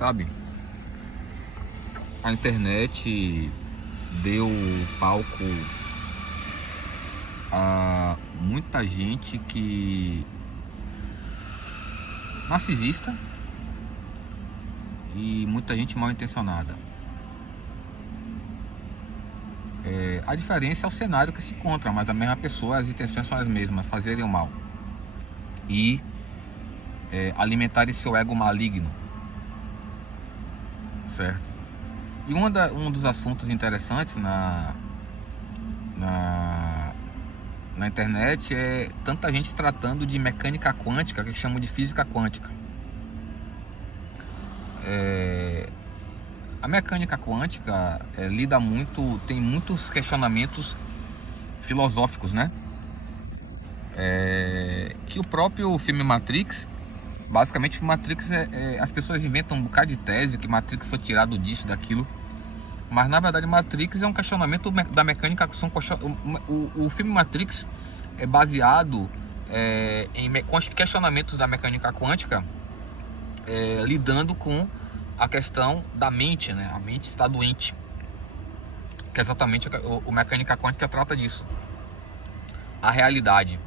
Sabe, a internet deu palco a muita gente que narcisista e muita gente mal intencionada. A diferença é o cenário que se encontra, mas a mesma pessoa, as intenções são as mesmas, fazerem o mal e alimentarem seu ego maligno, certo? E um dos assuntos interessantes na internet é tanta gente tratando de mecânica quântica, que chamam de física quântica. A mecânica quântica tem muitos questionamentos filosóficos, né? Que o próprio filme Matrix, basicamente Matrix as pessoas inventam um bocado de tese que Matrix foi tirado disso, daquilo, mas na verdade Matrix é um questionamento da mecânica. O filme Matrix é baseado em questionamentos da mecânica quântica, lidando com a questão da mente, né? A mente está doente, que é exatamente o mecânica quântica trata disso. A realidade.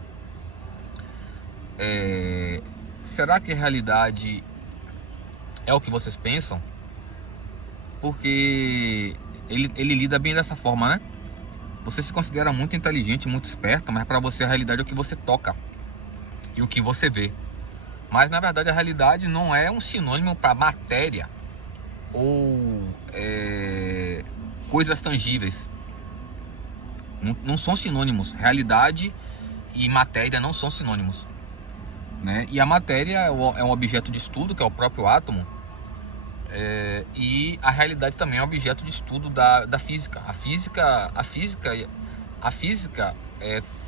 Será que a realidade é o que vocês pensam? Porque ele lida bem dessa forma, né? Você se considera muito inteligente, muito esperto, mas para você a realidade é o que você toca e o que você vê. Mas na verdade a realidade não é um sinônimo para matéria ou coisas tangíveis. Não são sinônimos. Realidade e matéria não são sinônimos, né? E a matéria é um objeto de estudo, que é o próprio átomo, e a realidade também é um objeto de estudo da física. A física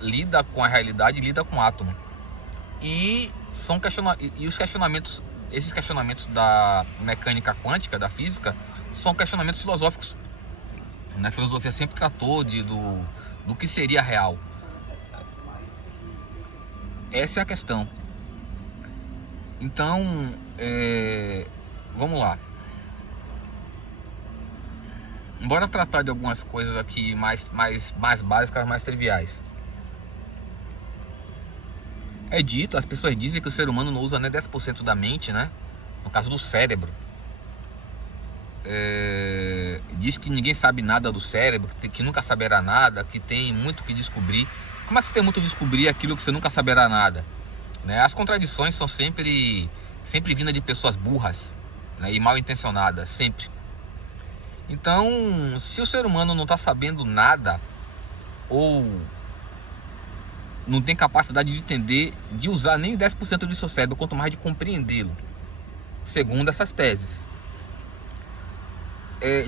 lida com a realidade, lida com o átomo. E os questionamentos, esses questionamentos da mecânica quântica, da física, são questionamentos filosóficos. A filosofia sempre tratou do que seria real. Essa é a questão. Então, vamos lá. Bora tratar de algumas coisas aqui mais básicas, mais triviais. As pessoas dizem que o ser humano não usa nem 10% da mente, né? No caso do cérebro. Diz que ninguém sabe nada do cérebro, que nunca saberá nada, que tem muito que descobrir. Como é que você tem muito que descobrir aquilo que você nunca saberá nada? Né? As contradições são sempre vindas de pessoas burras, né? E mal intencionadas, sempre. Então, se o ser humano não está sabendo nada, ou não tem capacidade de entender, de usar nem 10% do seu cérebro, quanto mais de compreendê-lo, segundo essas teses,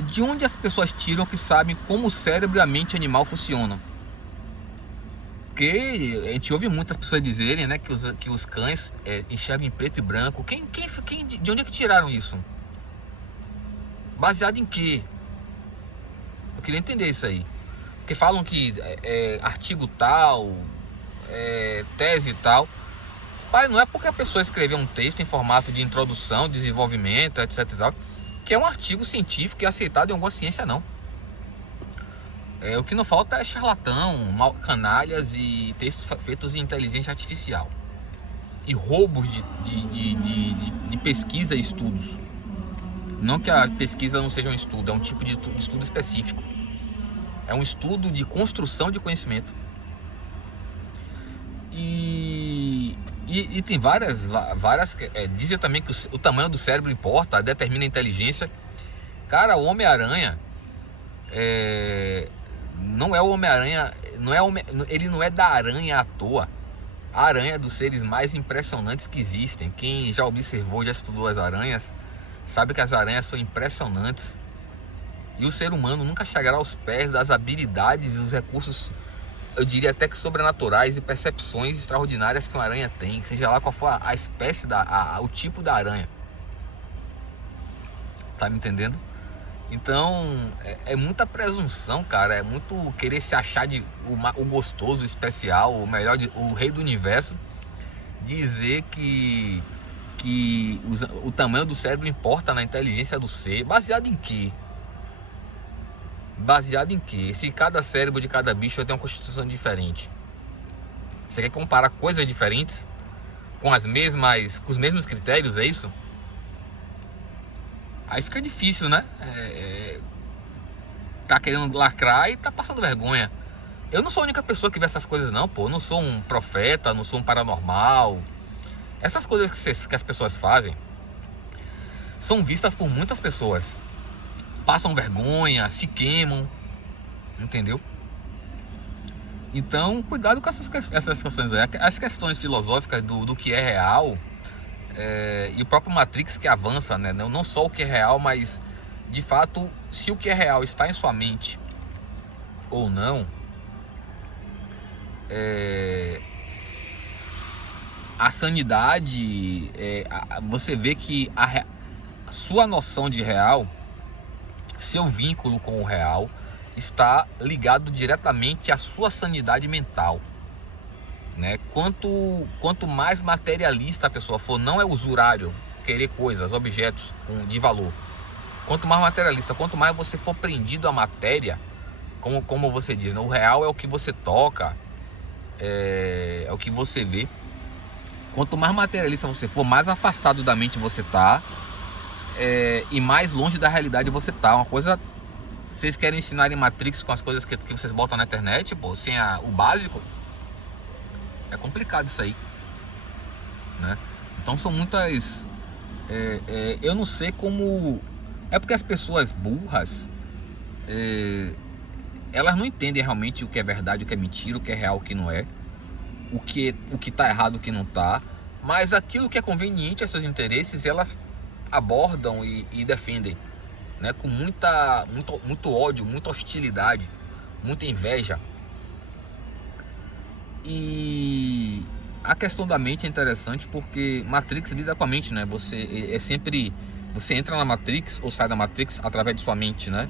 de onde as pessoas tiram que sabem como o cérebro e a mente animal funcionam? Porque a gente ouve muitas pessoas dizerem, né, que os cães enxergam em preto e branco. De onde é que tiraram isso? Baseado em quê? Eu queria entender isso aí. Porque falam que artigo tal, tese tal. Pai, não é porque a pessoa escreveu um texto em formato de introdução, desenvolvimento, etc e tal, que é um artigo científico e aceitado em alguma ciência, não. O que não falta é charlatão, canalhas e textos feitos em inteligência artificial. E roubos de pesquisa e estudos. Não que a pesquisa não seja um estudo, é um tipo de estudo específico. É um estudo de construção de conhecimento. E tem várias dizem também que o tamanho do cérebro importa, determina a inteligência. Cara, o Homem-Aranha não é o Homem-Aranha, ele não é da aranha à toa. A aranha é dos seres mais impressionantes que existem. Quem já observou, já estudou as aranhas, sabe que as aranhas são impressionantes. E o ser humano nunca chegará aos pés das habilidades e os recursos, eu diria até que sobrenaturais, e percepções extraordinárias que uma aranha tem, seja lá qual for a espécie, o tipo da aranha. Tá me entendendo? Então, é muita presunção, cara. É muito querer se achar o gostoso, o especial, o melhor, o rei do universo. Dizer que que o tamanho do cérebro importa na inteligência do ser. Baseado em quê? Baseado em quê? Se cada cérebro de cada bicho tem uma constituição diferente. Você quer comparar coisas diferentes com os mesmos critérios, é isso? Aí fica difícil, né? Tá querendo lacrar e tá passando vergonha. Eu não sou a única pessoa que vê essas coisas não, pô. Eu não sou um profeta, não sou um paranormal. Essas coisas que as pessoas fazem são vistas por muitas pessoas. Passam vergonha, se queimam, entendeu? Então, cuidado com essas questões aí. As questões filosóficas do que é real, e o próprio Matrix que avança, né? Não só o que é real, mas de fato, se o que é real está em sua mente ou não, a sanidade, você vê que a sua noção de real, seu vínculo com o real, está ligado diretamente à sua sanidade mental, né? Quanto mais materialista a pessoa for, não é usurário querer coisas, objetos de valor. Quanto mais materialista, quanto mais você for prendido à matéria, como você diz, né? O real é o que você toca, é o que você vê. Quanto mais materialista você for, mais afastado da mente você tá, e mais longe da realidade você tá. Uma coisa, vocês querem ensinar em Matrix com as coisas que vocês botam na internet, pô, sem o básico, é complicado isso aí, né? Então são muitas, eu não sei como, é porque as pessoas burras, elas não entendem realmente o que é verdade, o que é mentira, o que é real, o que não é, o que tá errado, o que não tá, mas aquilo que é conveniente a seus interesses, elas abordam e defendem, né? Com muito ódio, muita hostilidade, muita inveja. E a questão da mente é interessante porque Matrix lida com a mente, né? Você entra na Matrix ou sai da Matrix através de sua mente, né?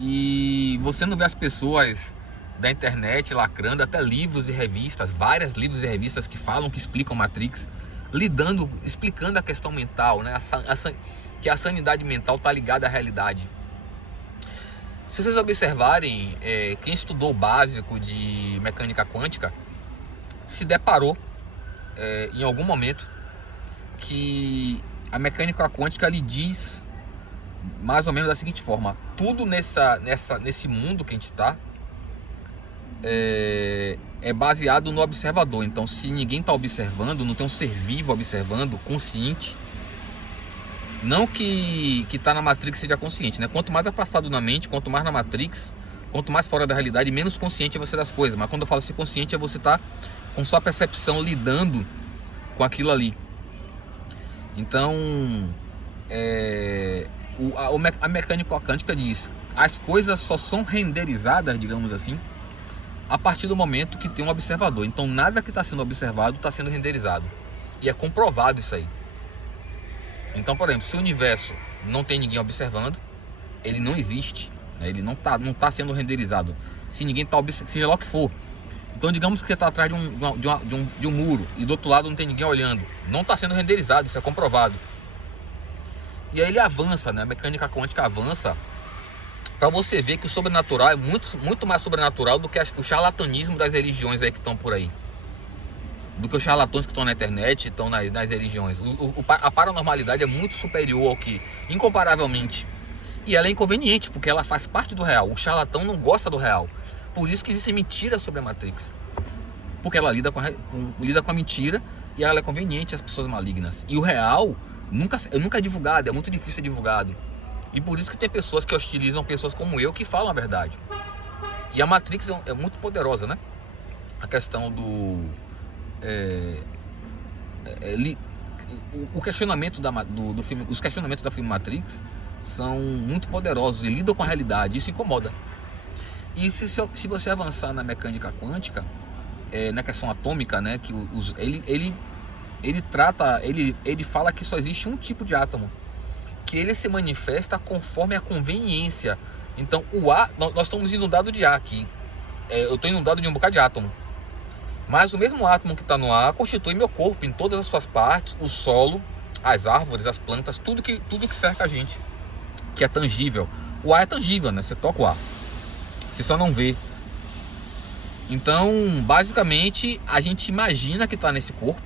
E você não vê as pessoas da internet lacrando, até livros e revistas, vários livros e revistas que explicam Matrix, explicando a questão mental, né? Que a sanidade mental está ligada à realidade. Se vocês observarem, quem estudou o básico de mecânica quântica se deparou em algum momento que a mecânica quântica lhe diz mais ou menos da seguinte forma: tudo nesse mundo que a gente está é baseado no observador. Então, se ninguém está observando, não tem um ser vivo observando, consciente, não que está na Matrix seja consciente, né? Quanto mais afastado na mente, quanto mais na Matrix, quanto mais fora da realidade, menos consciente é você das coisas. Mas quando eu falo ser consciente, é você estar com sua percepção lidando com aquilo ali. Então, a mecânica quântica diz: as coisas só são renderizadas, digamos assim, a partir do momento que tem um observador. Então nada que está sendo observado está sendo renderizado. E é comprovado isso aí. Então, por exemplo, se o universo não tem ninguém observando, ele não existe, né? Ele não tá sendo renderizado. Se ninguém está observando, seja lá o que for. Então digamos que você está atrás de um muro e do outro lado não tem ninguém olhando. Não está sendo renderizado, isso é comprovado. E aí ele avança, né? A mecânica quântica avança para você ver que o sobrenatural é muito mais sobrenatural do que o charlatanismo das religiões aí que estão por aí. Do que os charlatões que estão na internet, estão nas religiões. A paranormalidade é muito superior ao que, incomparavelmente. E ela é inconveniente, porque ela faz parte do real. O charlatão não gosta do real. Por isso que existem mentiras sobre a Matrix. Porque ela lida com a mentira e ela é conveniente às pessoas malignas. E o real nunca é divulgado, é muito difícil ser divulgado. E por isso que tem pessoas que hostilizam pessoas como eu que falam a verdade. E a Matrix é muito poderosa, né? A questão o questionamento do filme, os questionamentos da filme Matrix são muito poderosos e lidam com a realidade. Isso incomoda. E se você avançar na mecânica quântica, na questão atômica, né, que ele fala que só existe um tipo de átomo, que ele se manifesta conforme a conveniência. Então o ar, nós estamos inundados de ar aqui. Eu estou inundado de um bocado de átomo. Mas o mesmo átomo que está no ar constitui meu corpo em todas as suas partes, o solo, as árvores, as plantas, tudo que cerca a gente, que é tangível. O ar é tangível, né? Você toca o ar, você só não vê. Então, basicamente, a gente imagina que está nesse corpo,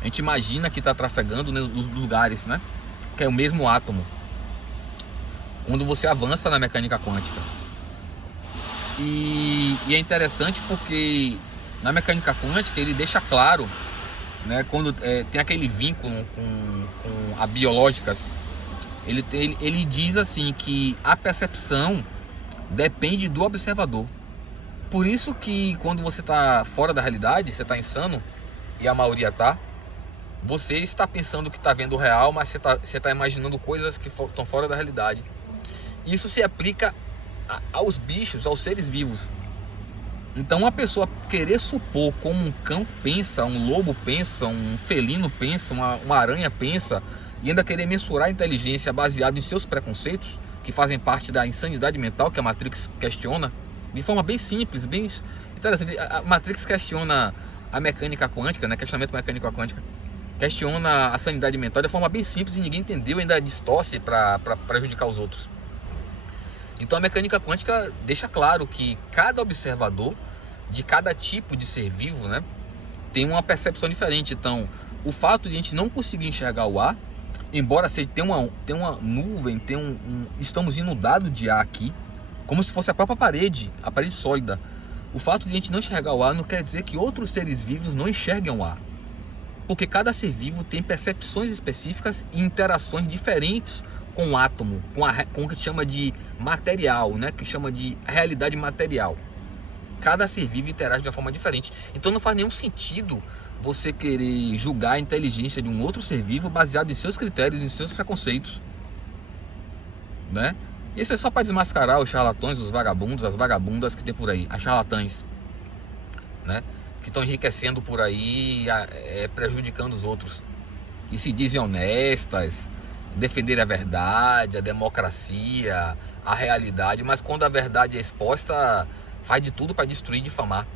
a gente imagina que está trafegando nos lugares, né? Que é o mesmo átomo. Quando você avança na mecânica quântica. E é interessante porque na mecânica quântica ele deixa claro, né, quando tem aquele vínculo com a biológicas, ele diz assim que a percepção depende do observador. Por isso que quando você está fora da realidade, você está insano, e a maioria está, você está pensando que está vendo o real, mas você está imaginando coisas que estão fora da realidade. Isso se aplica aos bichos, aos seres vivos. Então uma pessoa querer supor como um cão pensa, um lobo pensa, um felino pensa, uma aranha pensa, e ainda querer mensurar a inteligência baseado em seus preconceitos, que fazem parte da insanidade mental que a Matrix questiona, de forma bem simples, bem interessante. A Matrix questiona a mecânica quântica, né? Questionamento mecânico quântica, questiona a sanidade mental de forma bem simples e ninguém entendeu, ainda distorce para prejudicar os outros. Então a mecânica quântica deixa claro que cada observador de cada tipo de ser vivo, né, tem uma percepção diferente. Então o fato de a gente não conseguir enxergar o ar, embora tenha uma nuvem, estamos inundados de ar aqui, como se fosse a própria parede, a parede sólida. O fato de a gente não enxergar o ar não quer dizer que outros seres vivos não enxerguem o ar. Porque cada ser vivo tem percepções específicas e interações diferentes com o átomo, com o que chama de material, né? Que chama de realidade material. Cada ser vivo interage de uma forma diferente. Então não faz nenhum sentido você querer julgar a inteligência de um outro ser vivo baseado em seus critérios, em seus preconceitos, né? Isso é só para desmascarar os charlatões, os vagabundos, as vagabundas que tem por aí, as charlatãs, né? Que estão enriquecendo por aí, prejudicando os outros. E se dizem honestas, defender a verdade, a democracia, a realidade, mas quando a verdade é exposta, faz de tudo para destruir e difamar,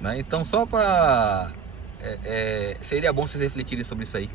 né? Então só para... seria bom vocês refletirem sobre isso aí.